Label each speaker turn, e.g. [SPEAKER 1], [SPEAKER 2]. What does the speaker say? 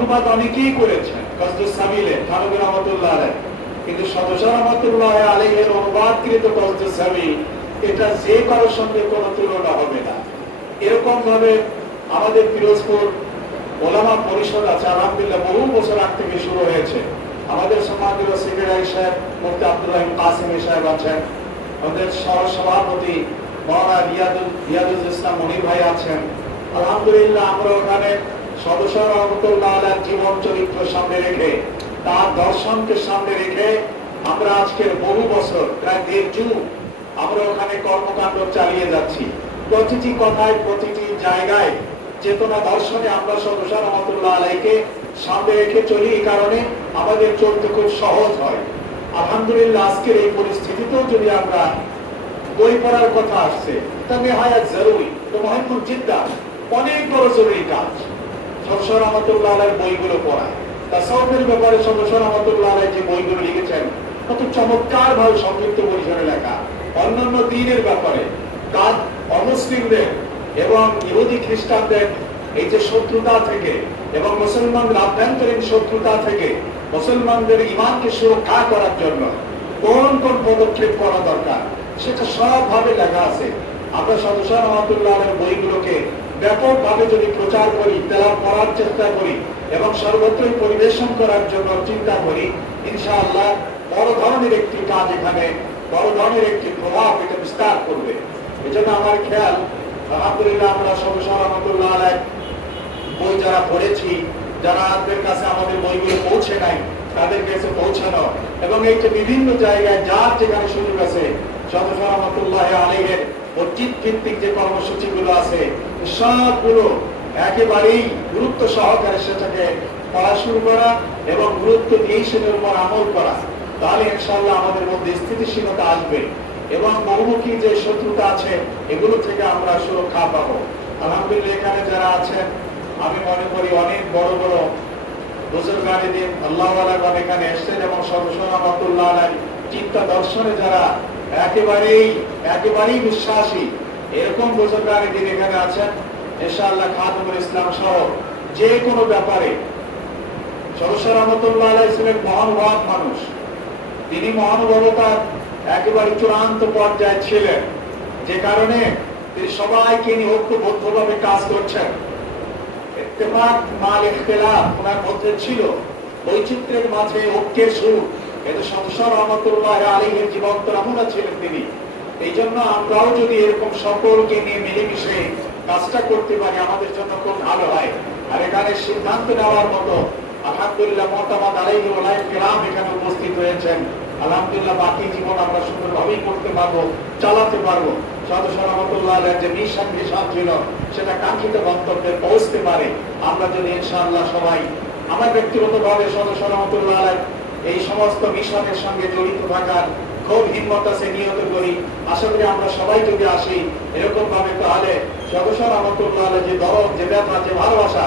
[SPEAKER 1] অনুবাদ অনেকেই করেছেন কিন্তু অনুবাদকৃত এটা যে কারোর সঙ্গে তুলনা হবে না। এরকম ভাবে আমাদের পিরোজপুর ওলামা পরিষদ আছে, আলহামদুলিল্লাহ বহু বছর আগ থেকে শুরু হয়েছে। আমাদের সমাজের সেক্রেটারি সাহেব মুফতি আব্দুল কাসিমি সাহেব আছেন। আমাদের সহ সভাপতি মৌলানা রিয়াদুল রিয়াদুল ইসলাম মনির ভাই আছেন। আলহামদুলিল্লাহ আমরা ওখানে জীবন চরিত্র সামনে রেখে, তার দর্শনকে সামনে রেখে আমরা আজকের বহু বছর, প্রায় দেড় যুগ, আমরা ওখানে কর্মকাণ্ড চালিয়ে যাচ্ছি। প্রতিটি কথায়, প্রতিটি জায়গায় চেতনা দর্শনে আমরা সদস্য রহমতুল্লাহ আলাইকে সামনে রেখে চলি, এই কারণে আমাদের চলতে খুব সহজ হয়। আলহামদুলিল্লাহ, আজকের এই পরিস্থিতিতেও যদি আমরা বই পড়ার কথা আসছে তবে হায়াত জরুরি। তো মহিমুল জিদ্দা অনেক বড় জরুরি কাজ। সদস্য রহমতুল্লাহ আলাইয়ের বইগুলো পড়া তাসাউফের ব্যাপারে সদস্য রহমতুল্লাহ যে বইগুলো লিখেছেন, কত চমৎকার ভাবে সংযুক্ত পরিসরে লেখা। অন্যান্য দিনের ব্যাপারে কাজ অমুসলিমদের এবং ইহুদি খ্রিস্টানদের এই যে শত্রুতা থেকে এবং মুসলমানদের আভ্যন্তরীণ শত্রুতা থেকে মুসলমানদের ইমানকে সুরক্ষা করার জন্য কোন কোন পদক্ষেপ করা দরকার, সেটা সব ভাবে লেখা আছে। আমরা সদস্য রহমতুল্লাহ আলের বইগুলোকে ব্যাপকভাবে যদি প্রচার করি তেলাপ করার চেষ্টা করি এবং সর্বত্রই পরিবেশন করার জন্য চিন্তা করি, ইনশাআল্লাহ বড় ধরনের একটি কাজ এখানে, বড় ধরনের একটি প্রভাব এটা বিস্তার করবে। এজন্য আমার খেয়াল, আলহামদুলিল্লাহ আমরা সদস্য রহমতুল্লাহ বই যারা পড়েছি, যারা আপনাদের কাছে আমাদের বইগুলো পৌঁছে নাই, তাদের কাছে পৌঁছানো এবং এই যে বিভিন্ন জায়গায় যার যেখানে সুযোগ আছে সদস্য রহমতুল্লাহ আলীর স্থিতিশীলতা আসবে এবং বহুমুখী যে শত্রুতা আছে, এগুলো থেকে আমরা সুরক্ষা পাবো। আলহামদুলিল্লাহ, এখানে যারা আছেন, আমি মনে করি অনেক বড় বড় বুজুর্গানি এখানে এসছেন এবং চিন্তা দর্শনে যারা একেবারেই একেবারেই বিশ্বাসী। এরকম এখানে আছেন ইসলাম সহ যে কোনো ব্যাপারে সদস্য রহমতুল্লাহ মহানুভাব মানুষ, তিনি মহানুভবতার একেবারে চূড়ান্ত পর্যায়ে ছিলেন। যে কারণে তিনি সবাইকে নিয়ে ঐক্যবদ্ধভাবে কাজ করছেন। ইত্তেফাক মাল ইখতিলাফ ওনার মধ্যে ছিল। বৈচিত্র্যের মাঝে ঐক্যের সুর। এটা সদস্য রহমতুল্লাহ আলীহের জীবন্ত নমুনা ছিলেন তিনি, এই জন্য আমরাও যদি এরকম সকলকে নিয়ে মিলেমিশে কাজটা করতে পারি, আমাদের জন্য খুব ভালো হয়। আর এখানে সিদ্ধান্ত নেওয়ার মতো আলহামদুলিল্লাহ আলাইহি ওলাই কেরাম এখানে উপস্থিত হয়েছেন। বাকি জীবন আমরা সুন্দরভাবেই করতে পারব, চালাতে পারব। সেটা পারে। আমরা যদি ইনশাআল্লাহ সবাই, আমার ব্যক্তিগত ভাবে সদস্য রহমতুল্লাহ এই সমস্ত মিশনের সঙ্গে জড়িত থাকার খুব হিম্মত আছে নিহত করি। আশা করি আমরা সবাই যদি আসি এরকম ভাবে তাহলে সদস্য রহমতুল্লাহ যে দরদ, যে ব্যাপার যে ভালোবাসা